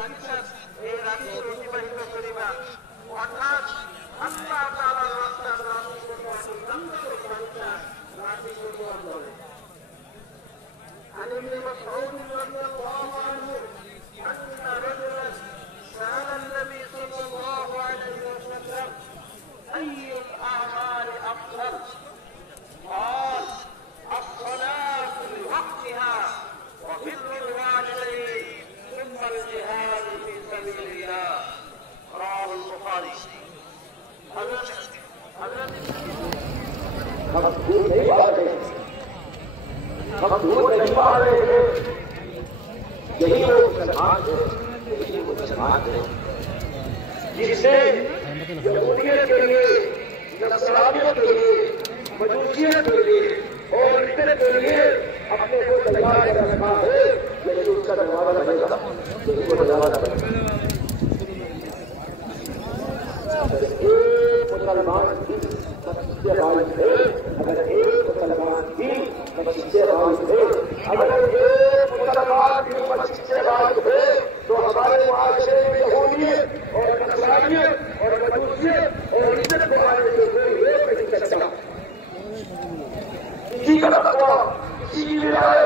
বাগিচার এই রাত্রি অতিবাহিত করিবা অর্থাৎ আল্লাহ তাআলার রাস্তার عن ابن مسعود رضي الله عنه أن رجلا سأل النبي صلى الله عليه وسلم أي الأعمال أفضل؟ قال الصلاة لوقتها وبر الوالدين ثم الجهاد في سبيل الله رواه البخاري. यही वो मुसलमान है, यही वो मुसलमान है जिसने यहूदियत के लिए, नसरानियत के लिए, मजूसियत के लिए और इतने के लिए अपने को तैयार कर रखा है। यही उसका दरवाजा बनेगा, यही वो दरवाजा बनेगा। एक मुसलमान की सच्चे भाई थे, अगर एक मुसलमान की सच्चे भाई थे, अगर एक मुसलमान की सच्चे भाई थे, तो हमारे मुआशरे में यहूदियत और नसरानियत और मजूसियत और इज्जत के बारे में कोई एक नहीं कर सकता। किसी का तकवा, किसी की विलायत